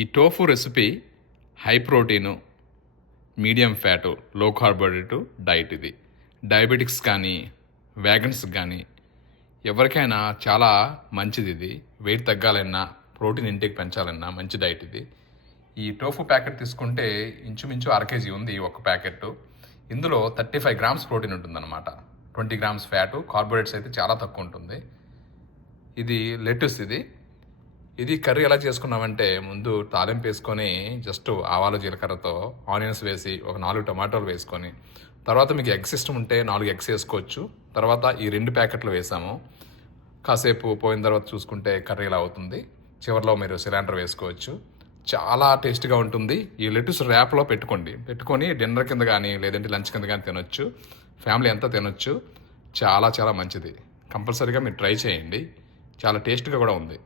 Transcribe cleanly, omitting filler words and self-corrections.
ఈ tofu recipe high protein, medium fat, లో carbohydrate diet. ఇది డయాబెటిక్స్ కానీ వ్యాగన్స్ కానీ ఎవరికైనా చాలా మంచిది. ఇది వెయిట్ తగ్గాలన్నా ప్రోటీన్ ఇంటేక్ పెంచాలన్నా మంచి డైట్ ఇది. ఈ టోఫు ప్యాకెట్ తీసుకుంటే ఇంచుమించు 1/2 kg ఉంది ఒక ప్యాకెట్. ఇందులో 35 grams ప్రోటీన్ ఉంటుందన్నమాట. 20 grams ఫ్యాటు, కార్బోహైడ్రేట్స్ అయితే చాలా తక్కువ ఉంటుంది. ఇది లెట్యూస్. ఇది కర్రీ ఎలా చేసుకున్నామంటే, ముందు తాలింపు వేసుకొని జస్ట్ ఆవాలు జీలకర్రతో ఆనియన్స్ వేసి ఒక 4 టమాటోలు వేసుకొని, తర్వాత మీకు ఎగ్స్ ఇష్టం ఉంటే 4 eggs వేసుకోవచ్చు. తర్వాత ఈ 2 ప్యాకెట్లు వేసాము. కాసేపు పోయిన తర్వాత చూసుకుంటే కర్రీ ఇలా అవుతుంది. చివరిలో మీరు సిలిండర్ వేసుకోవచ్చు. చాలా టేస్ట్గా ఉంటుంది. ఈ లెట్యూస్ ర్యాప్లో పెట్టుకొని డిన్నర్ కింద కానీ లేదంటే లంచ్ కింద కానీ తినొచ్చు. ఫ్యామిలీ అంతా తినొచ్చు. చాలా చాలా మంచిది. కంపల్సరీగా మీరు ట్రై చేయండి. చాలా టేస్ట్గా కూడా ఉంది.